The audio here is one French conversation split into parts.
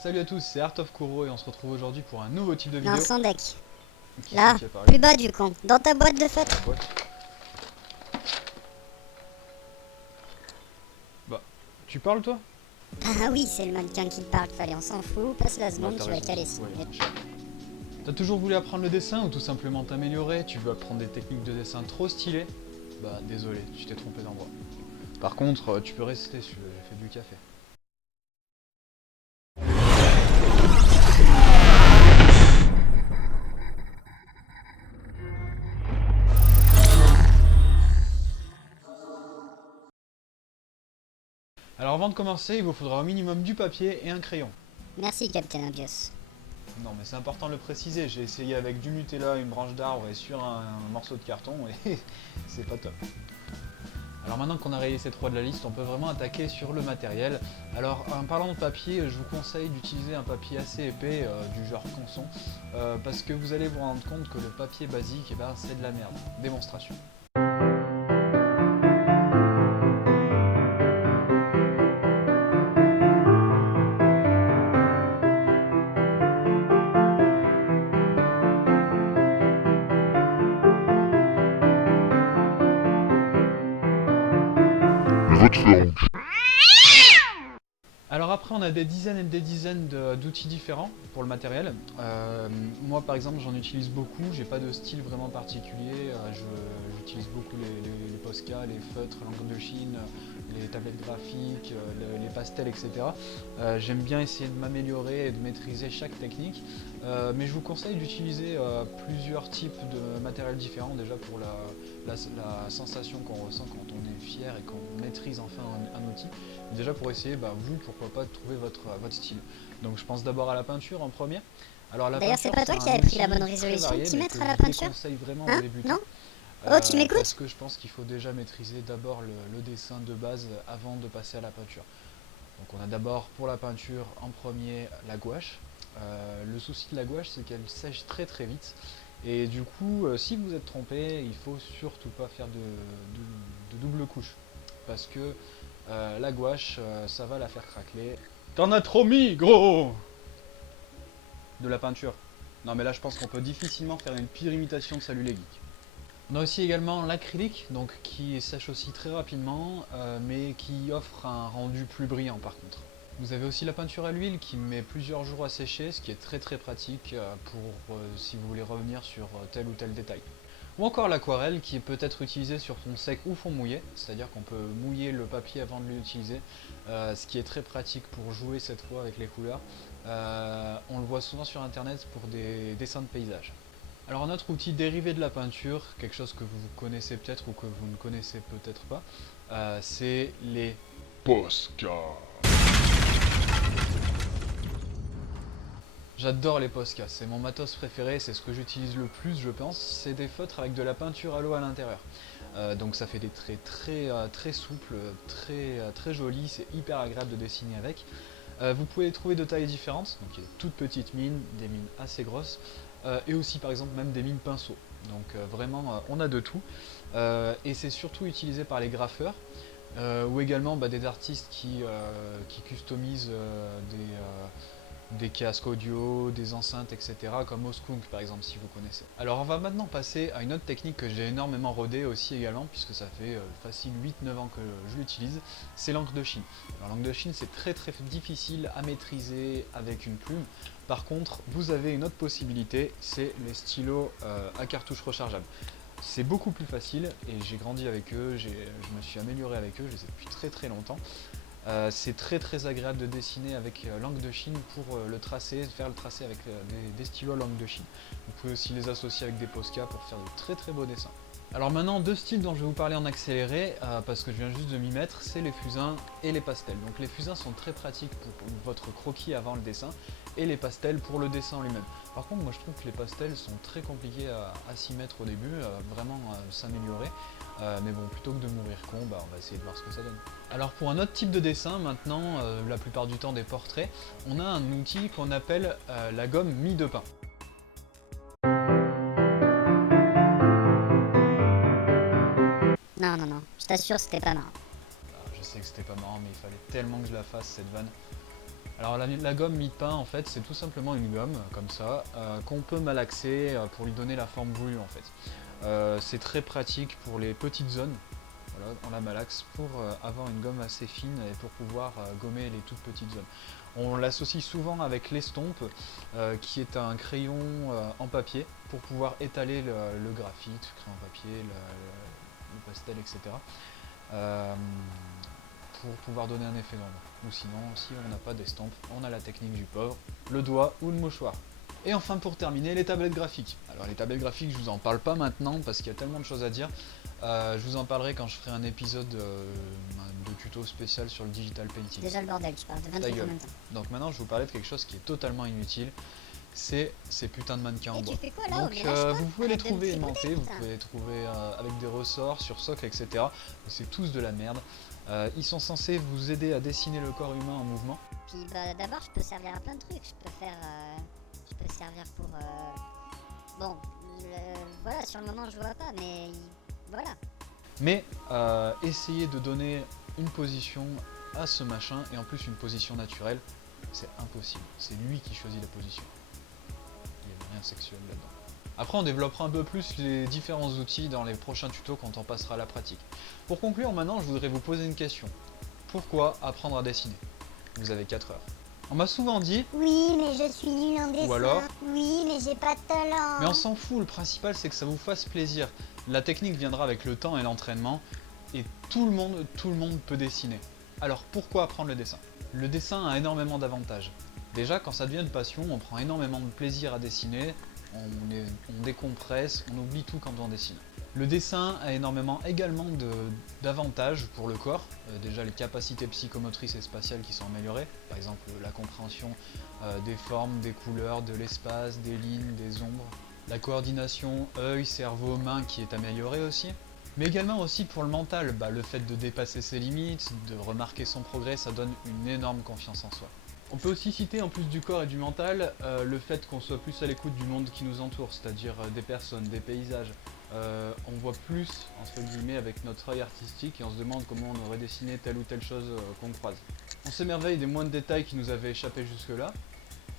Salut à tous, c'est Art of Kuro et on se retrouve aujourd'hui pour un nouveau type de vidéo. Non, sans deck. Qui Là, c'est qui a parlé? plus bas du con. Dans ta boîte de La feutre. boîte. Bah, tu parles toi? Ah oui, c'est le mannequin qui parle. Fallait, on s'en fout. Passe la Bah seconde, t'as tu vas raison. caler ça. Ouais, t'as toujours voulu apprendre le dessin ou tout simplement t'améliorer? Tu veux apprendre des techniques de dessin trop stylées? Bah désolé, tu t'es trompé d'endroit. Par contre, tu peux rester si tu veux, j'ai fait du café. Alors avant de commencer, il vous faudra au minimum du papier et un crayon. Merci, Captain Obvious. Non mais c'est important de le préciser, j'ai essayé avec du Nutella, une branche d'arbre et sur un morceau de carton et c'est pas top. Alors maintenant qu'on a rayé ces trois de la liste, on peut vraiment attaquer sur le matériel. Alors en parlant de papier, je vous conseille d'utiliser un papier assez épais, du genre Canson, parce que vous allez vous rendre compte que le papier basique, c'est de la merde. Démonstration. Alors après on a des dizaines et des dizaines d'outils différents pour le matériel. Moi par exemple j'en utilise beaucoup, j'ai pas de style vraiment particulier, j'utilise beaucoup les Posca, les feutres, l'encre de Chine, les tablettes graphiques, les pastels, etc. J'aime bien essayer de m'améliorer et de maîtriser chaque technique, mais je vous conseille d'utiliser plusieurs types de matériel différents déjà pour la sensation qu'on ressent quand on est fier et qu'on maîtrise enfin un outil. Déjà pour essayer, vous, pourquoi pas, de trouver votre style. Donc je pense d'abord à la peinture en premier. Alors la D'ailleurs, c'est peinture, pas c'est toi qui un avais pris la outil bonne très résolution de varié, t'y mais que mettre à la je peinture? déconseille vraiment aux Hein? débutants. Non? Oh, tu Parce m'écoutes? que je pense qu'il faut déjà maîtriser d'abord le dessin de base avant de passer à la peinture. Donc on a d'abord pour la peinture en premier la gouache. Le souci de la gouache, c'est qu'elle sèche très très vite. Et du coup, si vous êtes trompé, il faut surtout pas faire de double couche. Parce que la gouache, ça va la faire craqueler. T'en as trop mis, gros! De la peinture. Non mais là je pense qu'on peut difficilement faire une pire imitation de Salut les Geeks. On a aussi également l'acrylique, donc qui sèche aussi très rapidement, mais qui offre un rendu plus brillant par contre. Vous avez aussi la peinture à l'huile qui met plusieurs jours à sécher, ce qui est très très pratique pour si vous voulez revenir sur tel ou tel détail. Ou encore l'aquarelle qui peut être utilisée sur fond sec ou fond mouillé, c'est-à-dire qu'on peut mouiller le papier avant de l'utiliser, ce qui est très pratique pour jouer cette fois avec les couleurs. On le voit souvent sur internet pour des dessins de paysage. Alors un autre outil dérivé de la peinture, quelque chose que vous connaissez peut-être ou que vous ne connaissez peut-être pas, c'est les Posca. J'adore les Posca, c'est mon matos préféré, c'est ce que j'utilise le plus je pense. C'est des feutres avec de la peinture à l'eau à l'intérieur. Donc ça fait des traits très souples, très jolis, c'est hyper agréable de dessiner avec. Vous pouvez les trouver de tailles différentes, donc il y a des toutes petites mines, des mines assez grosses, et aussi par exemple même des mines pinceaux. Donc vraiment on a de tout. Et c'est surtout utilisé par les graffeurs, ou également des artistes qui customisent des casques audio, des enceintes, etc. comme Oskunk par exemple si vous connaissez. Alors on va maintenant passer à une autre technique que j'ai énormément rodée aussi également, puisque ça fait facile 8-9 ans que je l'utilise, c'est l'encre de Chine. Alors l'encre de Chine c'est très difficile à maîtriser avec une plume. Par contre vous avez une autre possibilité, c'est les stylos à cartouche rechargeable. C'est beaucoup plus facile et j'ai grandi avec eux, je me suis amélioré avec eux, je les ai depuis très longtemps. C'est très agréable de dessiner avec l'encre de Chine pour faire le tracé avec des stylos à l'encre de Chine. Vous pouvez aussi les associer avec des Posca pour faire de très beaux dessins. Alors maintenant, deux styles dont je vais vous parler en accéléré, parce que je viens juste de m'y mettre, c'est les fusains et les pastels. Donc les fusains sont très pratiques pour votre croquis avant le dessin, et les pastels pour le dessin lui-même. Par contre, moi je trouve que les pastels sont très compliqués à s'y mettre au début, vraiment s'améliorer. Mais bon, plutôt que de mourir con, on va essayer de voir ce que ça donne. Alors pour un autre type de dessin, maintenant, la plupart du temps des portraits, on a un outil qu'on appelle la gomme mie de pain. Non, je t'assure, c'était pas marrant. Je sais que c'était pas marrant, mais il fallait tellement que je la fasse cette vanne. Alors la gomme mie-de-pain en fait c'est tout simplement une gomme comme ça qu'on peut malaxer pour lui donner la forme voulue en fait. C'est très pratique pour les petites zones. Voilà, on la malaxe pour avoir une gomme assez fine et pour pouvoir gommer les toutes petites zones. On l'associe souvent avec l'estompe qui est un crayon en papier pour pouvoir étaler le graphite, crayon en papier, le pastel, etc. Pour pouvoir donner un effet d'ombre. Ou sinon, si on n'a pas d'estompe, on a la technique du pauvre, le doigt ou le mouchoir. Et enfin pour terminer, les tablettes graphiques. Alors les tablettes graphiques, je vous en parle pas maintenant parce qu'il y a tellement de choses à dire. Je vous en parlerai quand je ferai un épisode de tuto spécial sur le digital painting. Déjà le bordel, tu parles de 20 Ta trucs en gueule. même temps. Donc maintenant je vous parlais de quelque chose qui est totalement inutile. C'est ces putains de mannequins en Et bois. tu fais quoi là? Donc Mais lâche pas, vous pouvez les arrête de me trouver tripoter, aimantés, vous putain. pouvez les trouver avec des ressorts sur socle, etc. C'est tous de la merde. Ils sont censés vous aider à dessiner le corps humain en mouvement. Puis bah, d'abord, je peux servir à plein de trucs. Je peux servir pour. Bon, voilà, sur le moment, je vois pas, mais voilà. Mais essayer de donner une position à ce machin, et en plus une position naturelle, c'est impossible. C'est lui qui choisit la position. Il n'y a rien de sexuel là-dedans. Après, on développera un peu plus les différents outils dans les prochains tutos quand on passera à la pratique. Pour conclure, maintenant, je voudrais vous poser une question. Pourquoi apprendre à dessiner? Vous avez 4 heures. On m'a souvent dit, Oui, mais je suis nul en dessin. alors Oui, mais j'ai pas de talent. mais on s'en fout, le principal c'est que ça vous fasse plaisir. La technique viendra avec le temps et l'entraînement, et tout le monde peut dessiner. Alors pourquoi apprendre le dessin? Le dessin a énormément d'avantages. Déjà, quand ça devient une passion, on prend énormément de plaisir à dessiner, on décompresse, on oublie tout quand on dessine. Le dessin a énormément également d'avantages pour le corps. Déjà les capacités psychomotrices et spatiales qui sont améliorées, par exemple la compréhension des formes, des couleurs, de l'espace, des lignes, des ombres. La coordination œil, cerveau, main qui est améliorée aussi. Mais également aussi pour le mental, le fait de dépasser ses limites, de remarquer son progrès, ça donne une énorme confiance en soi. On peut aussi citer en plus du corps et du mental, le fait qu'on soit plus à l'écoute du monde qui nous entoure, c'est-à-dire des personnes, des paysages. On voit plus, entre guillemets, avec notre œil artistique et on se demande comment on aurait dessiné telle ou telle chose qu'on croise. On s'émerveille des moindres détails qui nous avaient échappé jusque-là,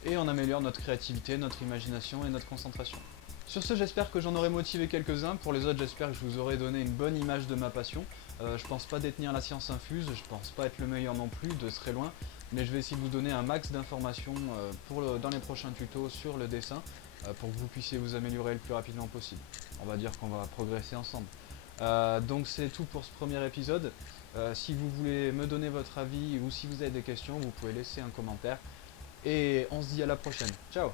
et on améliore notre créativité, notre imagination et notre concentration. Sur ce, j'espère que j'en aurai motivé quelques-uns. Pour les autres, j'espère que je vous aurai donné une bonne image de ma passion. Je pense pas détenir la science infuse, je pense pas être le meilleur non plus, de très loin, mais je vais essayer de vous donner un max d'informations dans les prochains tutos sur le dessin, pour que vous puissiez vous améliorer le plus rapidement possible. On va dire qu'on va progresser ensemble. Donc c'est tout pour ce premier épisode. Si vous voulez me donner votre avis ou si vous avez des questions, vous pouvez laisser un commentaire. Et on se dit à la prochaine. Ciao!